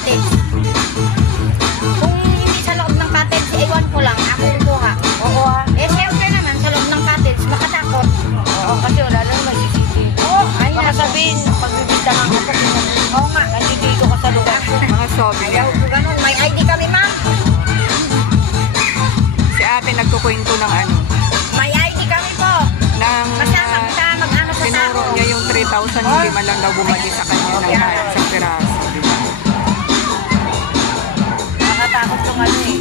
cottage. Kung hindi sa loob ng cottage, ewan ko lang, ako kukuha. Oo ah. Eh, siyempre naman, sa loob ng cottage, makatakot. Oo, kasi wala lang magsisisi. Oo, ay Baka nasa. sabihin, pagbibintangan ko pag Oo nga, nandito ka sa lugar. Mga sobi ayaw ko ganun. May ID kami, ma'am. Si ate nagkukwento ng ano, May ID kami po. ng Kasama kita mag-ano sa tinuro tao. niya yung 3,000, hindi man lang daw bumalik sa kanya ng kahit sa piraso. Di ba? Nakatakot ko ano eh.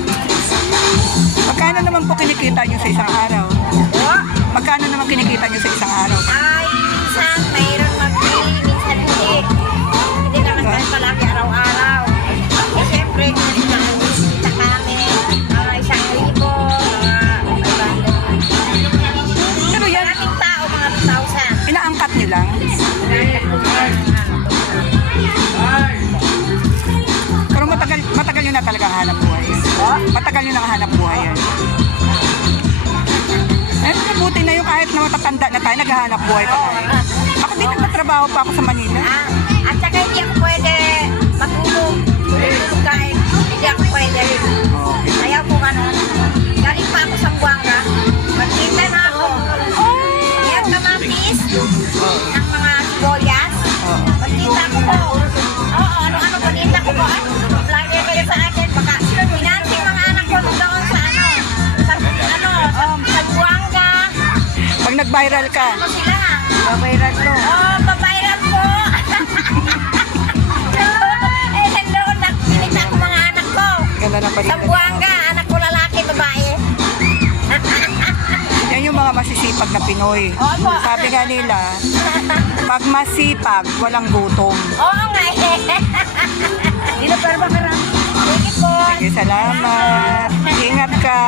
Magkano naman po kinikita niyo sa isang araw? Oo. Magkano naman kinikita niyo sa isang araw? Ay, minsan mayroon mag-pili, minsan hindi. Hindi naman tayo palagi araw-araw. Eh, siyempre, kita kami, mga 1,000, mga 500. Pero yan, Maraming tao, mga 2,000. inaangkat niyo lang. Pero matagal yun na talaga ang hanap buhay. Matagal yun ang hanap buhay yan. Eh, mabuti na yun kahit na matatanda na tayo, naghahanap buhay pa tayo. Ako din nagtatrabaho pa ako sa Manila. At saka hindi ako pwede matulog. Matulog kahit hindi ako pwede. Okay. Ayaw ko ganun. Galing pa ako sa Buanga. Magkita na ako. Yan kamatis ng mga sibolyas. Magkita ko po. Oo, ano-ano paninda ko po. Ay, vlogger kayo sa akin. Baka financing mga anak ko doon sa sa Buanga. Pag nag-viral ka, Ano sila? Babayran mo. Oh, pabayran po. Eh, nandoon nagpinita ko mga anak ko. ganda ng Sa paligid. Buanga, anak ko lalaki, babae. Yan yung mga masisipag na Pinoy. Opo. Sabi nga nila, pag masipag, walang gutom. Oo nga eh. Hindi na pero makarami. Sige po. Sige, salamat. Ingat ka.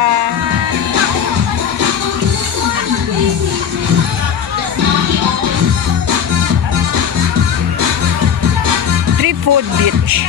Trip Food Beach.